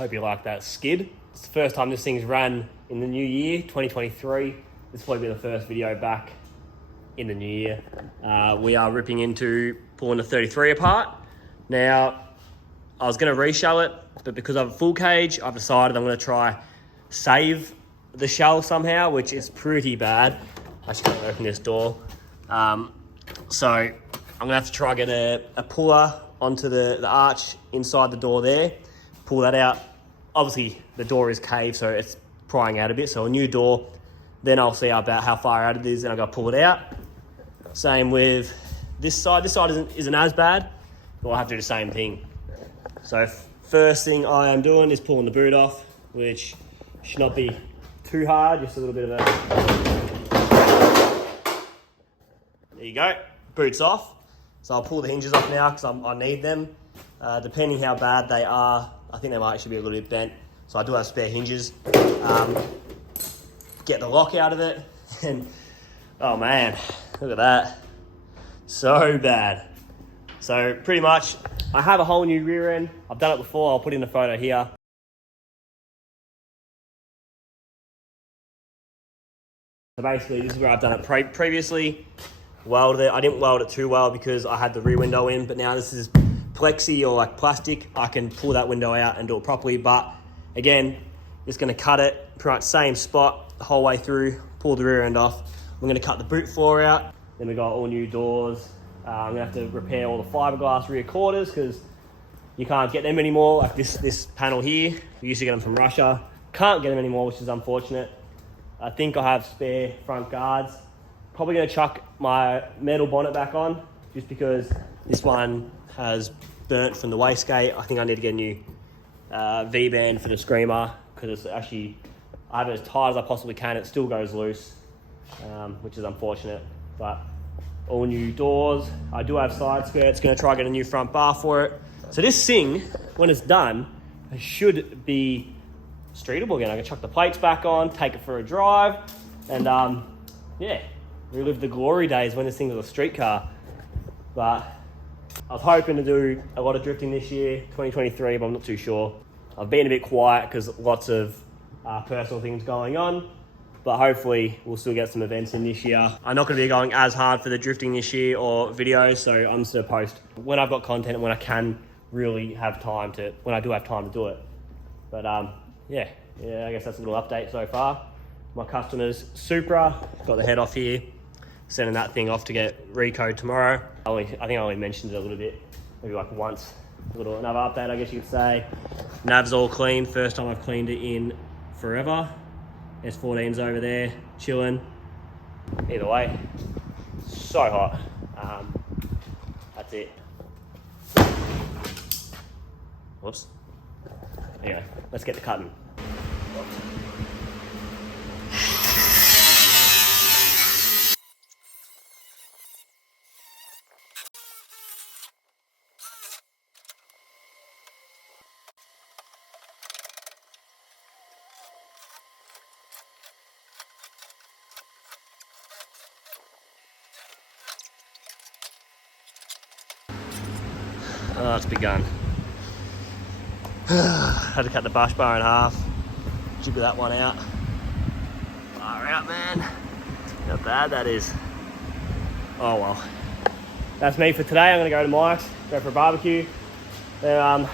Hope you like that skid. It's the first time this thing's ran in the new year, 2023. This will probably be the first video back in the new year. We are ripping into pulling the 33 apart. Now, I was going to reshell it, but because I have a full cage, I've decided I'm going to try save the shell somehow, which is pretty bad. I just can't open this door. So I'm going to have to try get a puller onto the arch inside the door there, pull that out. Obviously, the door is caved, so it's prying out a bit. So a new door, then I'll see about how far out it is, and I've got to pull it out. Same with this side. This side isn't as bad, but I'll have to do the same thing. So first thing I am doing is pulling the boot off, which should not be too hard, just a little bit of a... There you go, boot's off. So I'll pull the hinges off now because I need them. Depending how bad they are, I think they might actually be a little bit bent. So I do have spare hinges. Get the lock out of it, and oh man, look at that. So bad. So pretty much, I have a whole new rear end. I've done it before, I'll put in a photo here. So basically, this is where I've done it previously. Welded it. I didn't weld it too well because I had the rear window in, but now this is plexi or like plastic. I can pull that window out and do it properly, but again, just gonna cut it, pretty much same spot the whole way through, pull the rear end off. I'm gonna cut the boot floor out. Then we got all new doors. I'm gonna have to repair all the fiberglass rear quarters because you can't get them anymore. Like this panel here, we used to get them from Russia. Can't get them anymore, which is unfortunate. I think I have spare front guards. Probably gonna chuck my metal bonnet back on just because this one has burnt from the wastegate. I think I need to get a new V-band for the Screamer because it's actually, I have it as tight as I possibly can. It still goes loose, which is unfortunate, but all new doors. I do have side skirts. Gonna try get a new front bar for it. So this thing, when it's done, it should be streetable again. I can chuck the plates back on, take it for a drive, and yeah, relive the glory days when this thing was a street car. But I was hoping to do a lot of drifting this year, 2023, but I'm not too sure. I've been a bit quiet because lots of personal things going on, but hopefully we'll still get some events in this year. I'm not going to be going as hard for the drifting this year or videos, so I'm just going to post when I've got content and when I can really have time to, when I do have time to do it. But yeah, I guess that's a little update so far. My customer's Supra, got the head off here, sending that thing off to get recode tomorrow. I think I only mentioned it a little bit, maybe like once. Another update, I guess you could say. Nav's all clean, first time I've cleaned it in forever. S14's over there, chilling. Either way, so hot. That's it. Whoops. Anyway, let's get to cutting. Oh, it's begun. Had to cut the bush bar in half. Jiggle that one out. Far out, man. How bad that is. Oh well. That's me for today. I'm gonna go to Mike's, go for a barbecue. Then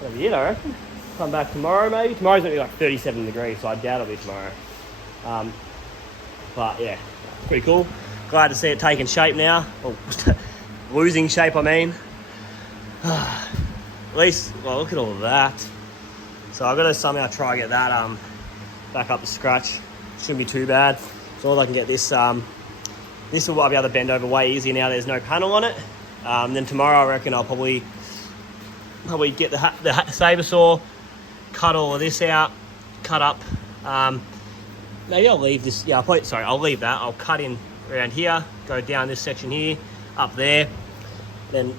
that'll be it, I reckon. Come back tomorrow maybe. Tomorrow's gonna be like 37 degrees, so I doubt it'll be tomorrow. But yeah, pretty cool. Glad to see it taking shape now. Or losing shape, I mean. At least, well, look at all of that. So I've got to somehow try and get that back up to scratch. Shouldn't be too bad. So all I can get this, this will be able to bend over way easier now there's no panel on it. Then tomorrow I reckon I'll probably get the saber saw, cut all of this out, cut up. Maybe I'll leave this, yeah, I'll leave that. I'll cut in around here, go down this section here, up there, then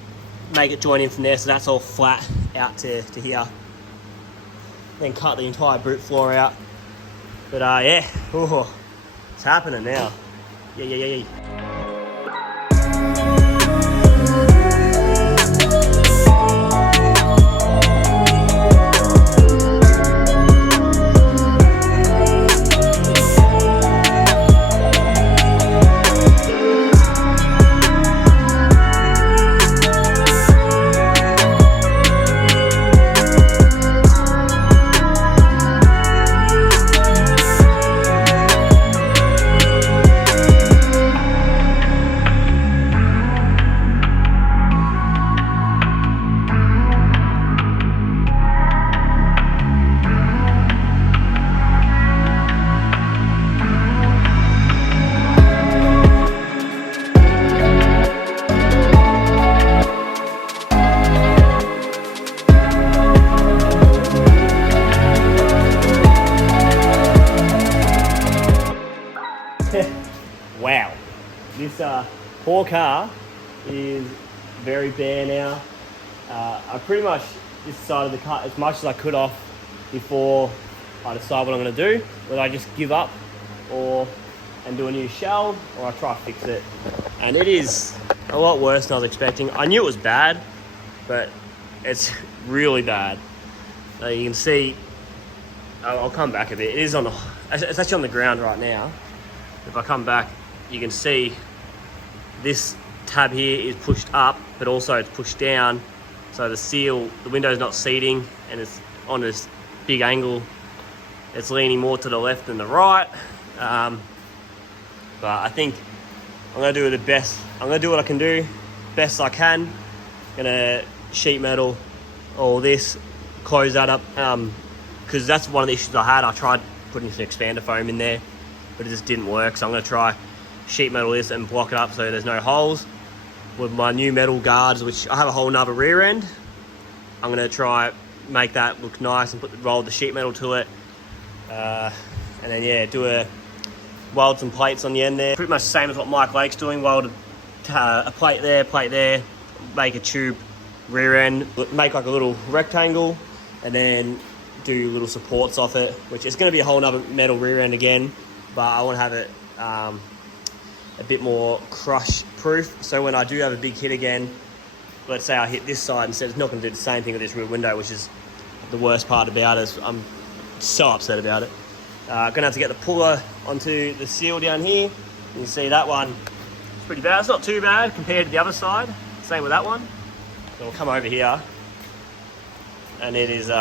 make it join in from there so that's all flat out to here. Then cut the entire boot floor out. But yeah, ooh, it's happening now. Yeah. Poor car is very bare now. I pretty much decided to cut as much as I could off before I decide what I'm going to do. Whether I just give up and do a new shell, or I try to fix it. And it is a lot worse than I was expecting. I knew it was bad, but it's really bad. You can see, I'll come back a bit. It's actually on the ground right now. If I come back, you can see this tab here is pushed up, but also it's pushed down. So the window's not seating, and it's on this big angle. It's leaning more to the left than the right. But I think I'm gonna do the best. I'm gonna do what I can do, best I can. Gonna sheet metal all this, close that up, because that's one of the issues I had. I tried putting some expander foam in there, but it just didn't work. So I'm gonna try sheet metal this and block it up so there's no holes. With my new metal guards, which I have a whole nother rear end, I'm gonna try make that look nice and roll the sheet metal to it, and then yeah, weld some plates on the end there. Pretty much the same as what Mike Lake's doing. Weld a plate there, make a tube rear end, make like a little rectangle, and then do little supports off it, which is going to be a whole nother metal rear end again, but I want to have it a bit more crush proof. So when I do have a big hit again, let's say I hit this side instead, it's not going to do the same thing with this rear window, which is the worst part about it. I'm so upset about it. Gonna have to get the puller onto the seal down here. You can see that one, it's pretty bad. It's not too bad compared to the other side. Same with that one. So we'll come over here, and it is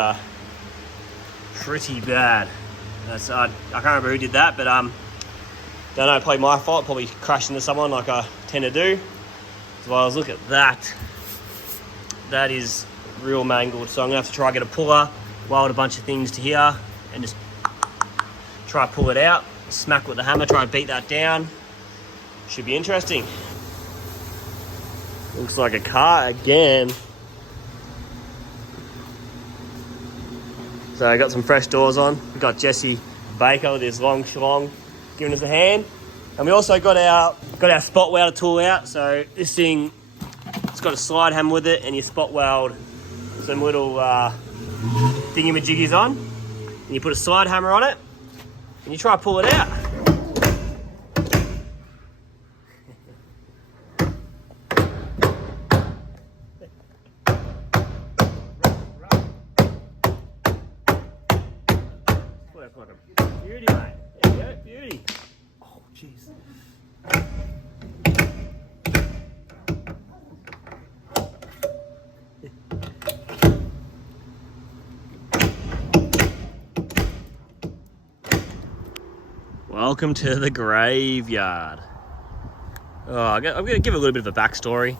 pretty bad. I can't remember who did that, but don't know, probably my fault. Probably crashed into someone like I tend to do. So I was looking at that. That is real mangled. So I'm gonna have to try and get a puller, weld a bunch of things to here, and just try to pull it out, smack with the hammer, try and beat that down. Should be interesting. Looks like a car again. So I got some fresh doors on. We got Jesse Baker with his long schlong giving us a hand. And we also got our spot welder tool out. So this thing, it's got a slide hammer with it, and you spot weld some little thingy-majiggies on. And you put a slide hammer on it, and you try to pull it out. Beauty, mate. There you go, beauty. Oh, jeez. Welcome to the graveyard. I'm going to give a little bit of a backstory.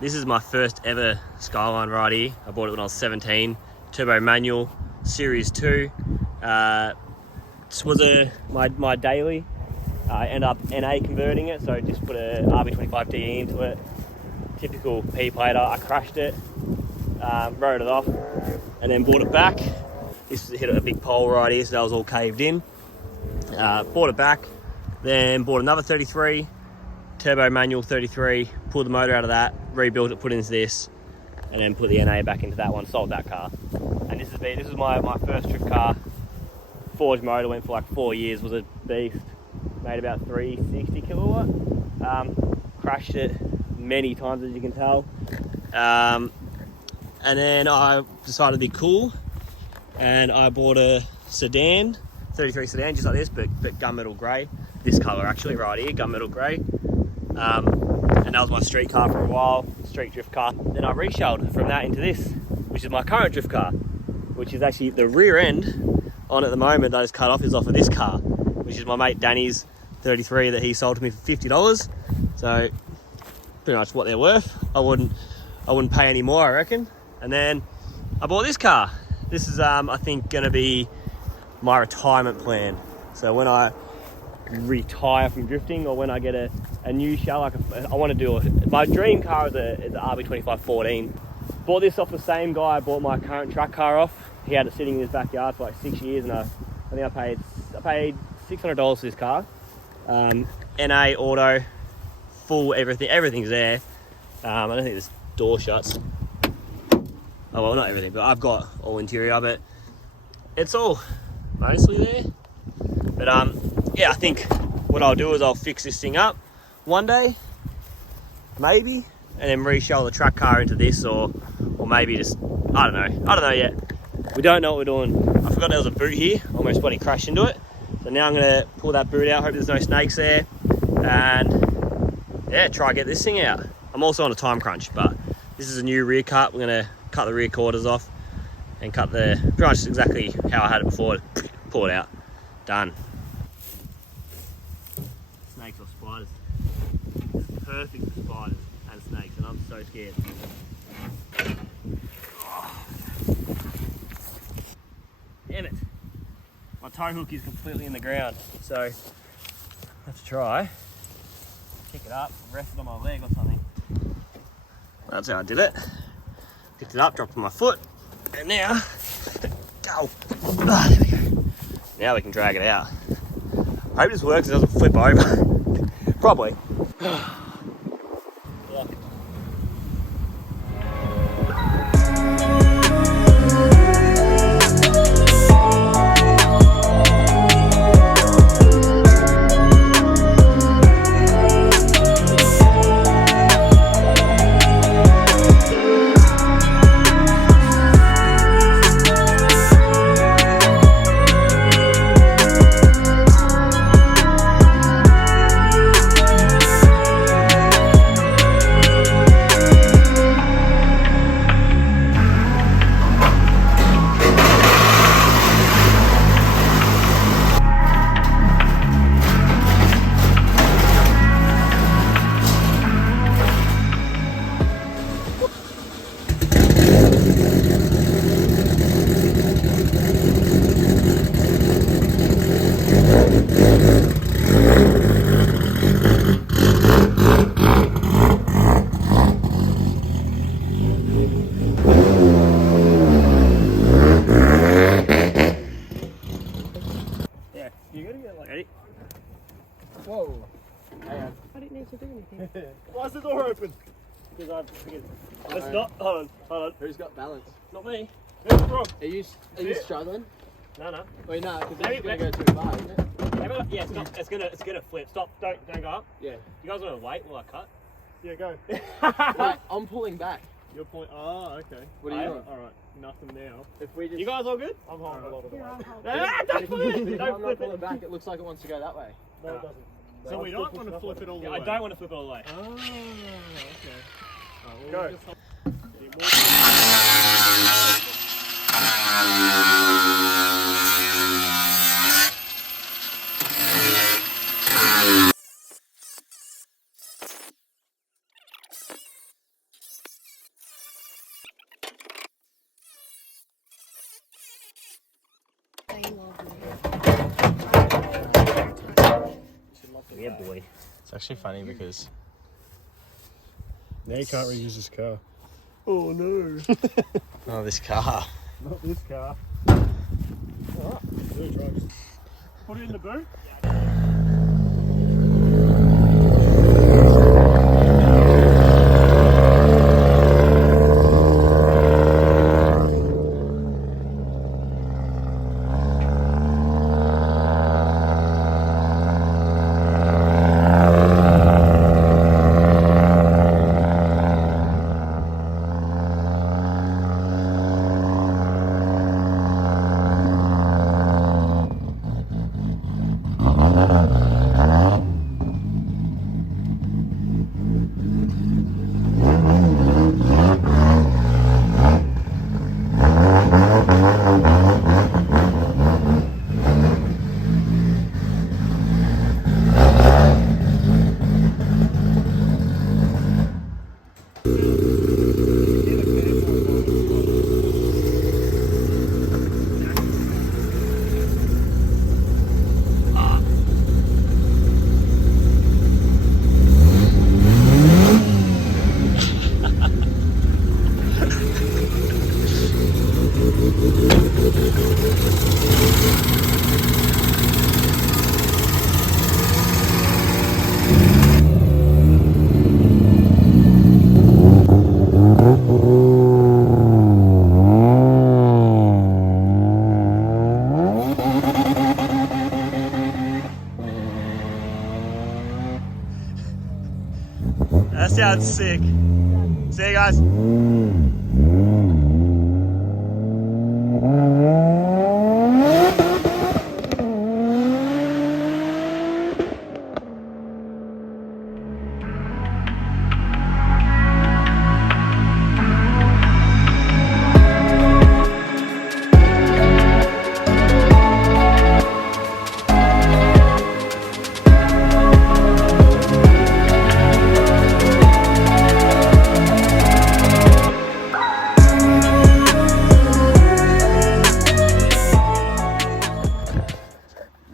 This is my first ever Skyline right here. I bought it when I was 17. Turbo manual, Series 2. This was my daily. I ended up NA converting it, so just put a RB25 DE into it. Typical P-plater. I crashed it, wrote it off, and then bought it back. This hit a big pole right here, so that was all caved in. Bought it back, then bought another 33, turbo manual 33, pulled the motor out of that, rebuilt it, put it into this, and then put the NA back into that one, sold that car. And this is my first trip car. Forged motor, went for like 4 years, was a beast. Made about 360 kilowatt. Crashed it many times, as you can tell. And then I decided to be cool, and I bought a Sedan, 33 Sedan, just like this, but gunmetal grey. This colour actually, right here, gunmetal grey. And that was my street car for a while, street drift car. Then I reshelled from that into this, which is my current drift car, which is actually the rear end on at the moment that is cut off is off of this car, which is my mate Danny's 33 that he sold to me for $50. So pretty much what they're worth. I wouldn't pay any more, I reckon. And then I bought this car. This is I think gonna be my retirement plan. So when I retire from drifting, or when I get a new shell, I want to do my dream car is a RB25 14. Bought this off the same guy I bought my current track car off. He had it sitting in his backyard for like 6 years, and I think I paid $600 for this car. NA auto, full everything's there. I don't think this door shuts. Oh well, not everything, but I've got all interior, but it's all mostly there. But yeah, I think what I'll do is I'll fix this thing up one day, maybe, and then reshell the truck car into this, or maybe just, I don't know yet. We don't know what we're doing. I forgot there was a boot here, almost bloody crashed into it. So now I'm gonna pull that boot out, hope there's no snakes there, and yeah, try to get this thing out. I'm also on a time crunch, but this is a new rear cut. We're gonna cut the rear quarters off and cut the, pretty much exactly how I had it before, pull it out, done. Snakes or spiders. Perfect for spiders and snakes, and I'm so scared. Oh. Damn it. My tow hook is completely in the ground, so I have to try. Pick it up, rest it on my leg or something. That's how I did it. Picked it up, dropped it on my foot, and now, go. Ah, there we go. Now we can drag it out. I hope this works, it doesn't flip over. Probably. Whoa. I didn't need to do anything. Why is the door open? Because I figured. Let's not. Hold on. Who's got balance? Not me. Who's wrong? Are you struggling? No. Wait, no, because Maybe- it's going to go too far, isn't it? Yeah, it's gonna flip. Stop. Don't go up. Yeah. You guys want to wait while I cut? Yeah, go. Wait, I'm pulling back. Your point. Oh, okay. What are you doing? All right. Nothing now. If we just... You guys all good? I'm holding a lot of the Yeah, weight. I'll hold it. Don't flip it. I'm Don't not flip pulling it. back. It looks like it wants to go that way. No, it doesn't. So I'm we still don't want to pushing flip up it all the on way. it. I don't want to flip it all the way. Ah, okay. Oh, well, Go. we'll just Yeah, boy. It's actually funny because Now you can't reuse this car. Oh no. oh, this car. Not this car. Alright, blue trucks. Put it in the boot. that's sick. See you guys.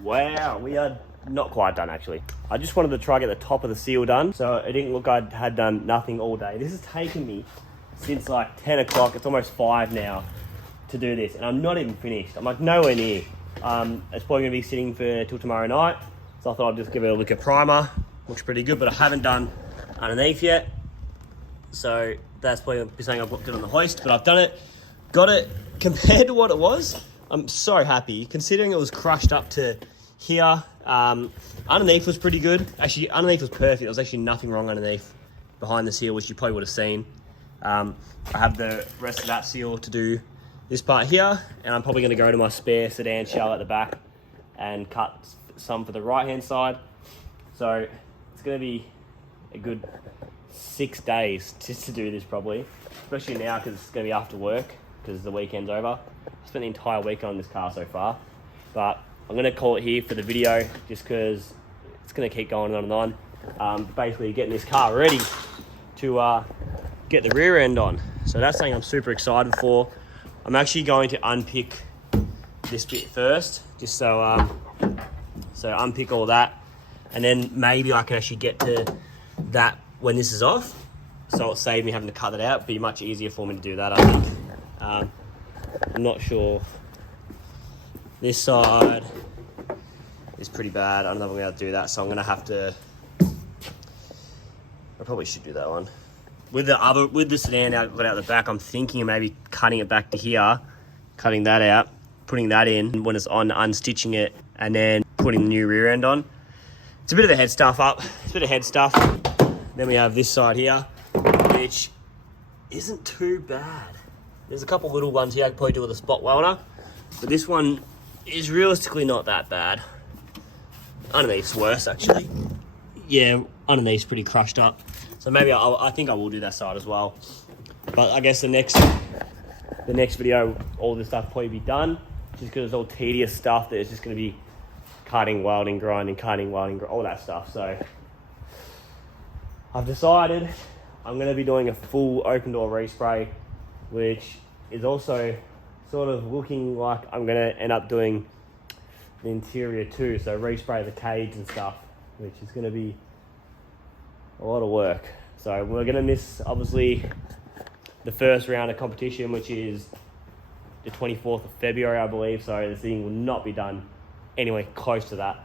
Wow, we are not quite done actually. I just wanted to try to get the top of the seal done, so it didn't look I had done nothing all day. This has taken me since like 10 o'clock, it's almost 5 now, to do this, and I'm not even finished. I'm like nowhere near. It's probably gonna be sitting for till tomorrow night, so I thought I'd just give it a look at primer. Looks pretty good, but I haven't done underneath yet. So that's probably something I've looked at on the hoist, but I've done it, got it. Compared to what it was, I'm so happy, considering it was crushed up to here. Underneath was pretty good. Actually, underneath was perfect. There was actually nothing wrong underneath behind the seal, which you probably would have seen. I have the rest of that seal to do this part here, and I'm probably going to go to my spare Sedan shell at the back and cut some for the right-hand side. So it's going to be a good 6 days just to do this probably, especially now because it's going to be after work because the weekend's over. I spent the entire week on this car so far, but I'm going to call it here for the video just because it's going to keep going on and on. Basically getting this car ready to get the rear end on. So that's something I'm super excited for. I'm actually going to unpick this bit first, just so unpick all that, and then maybe I can actually get to that when this is off. So it'll save me having to cut it out. It'll be much easier for me to do that, I think. I'm not sure. This side is pretty bad. I don't know if I'm going to do that, so I'm going to have to... I probably should do that one. With the Sedan out the back, I'm thinking of maybe cutting it back to here, cutting that out, putting that in when it's on, unstitching it, and then putting the new rear end on. It's a bit of a head stuff up. It's a bit of head stuff. Then we have this side here, which isn't too bad. There's a couple little ones here I could probably do with a spot welder, but this one is realistically not that bad. Underneath's worse actually. Yeah, underneath's pretty crushed up. So maybe I think I will do that side as well. But I guess the next video, all this stuff will probably be done, just because it's all tedious stuff that is just going to be cutting, welding, grinding, all that stuff. So I've decided I'm going to be doing a full open door respray, which is also sort of looking like I'm going to end up doing the interior too. So respray the cage and stuff, which is going to be a lot of work. So we're going to miss obviously the first round of competition, which is the 24th of February, I believe. So the thing will not be done anywhere close to that.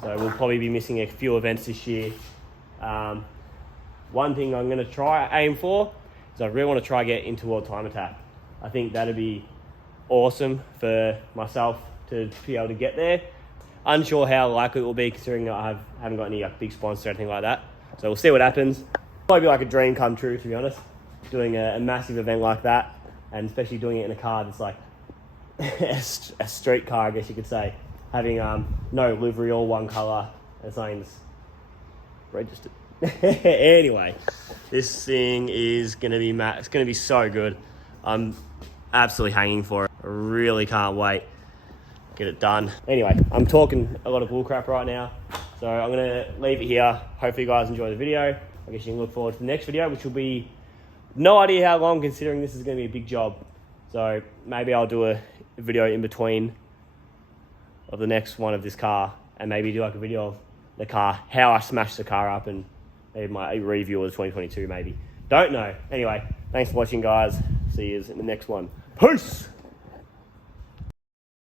So we'll probably be missing a few events this year. One thing I'm going to aim for is I really want to try get into World Time Attack. I think that'd be awesome for myself to be able to get there. Unsure how likely it will be, considering I haven't got any big sponsors or anything like that. So we'll see what happens. Probably be like a dream come true, to be honest, doing a massive event like that, and especially doing it in a car that's like a street car, I guess you could say, having no livery, all one colour, and something's registered. Anyway, this thing is gonna be it's gonna be so good. I'm absolutely hanging for it. I really can't wait. Get it done. Anyway, I'm talking a lot of bullcrap right now, so I'm gonna leave it here. Hopefully you guys enjoy the video. I guess you can look forward to the next video, which will be no idea how long, considering this is gonna be a big job. So maybe I'll do a video in between of the next one of this car, and maybe do like a video of the car, how I smashed the car up, and maybe my review of the 2022 maybe. Don't know. Anyway, thanks for watching guys. See you in the next one. Peace!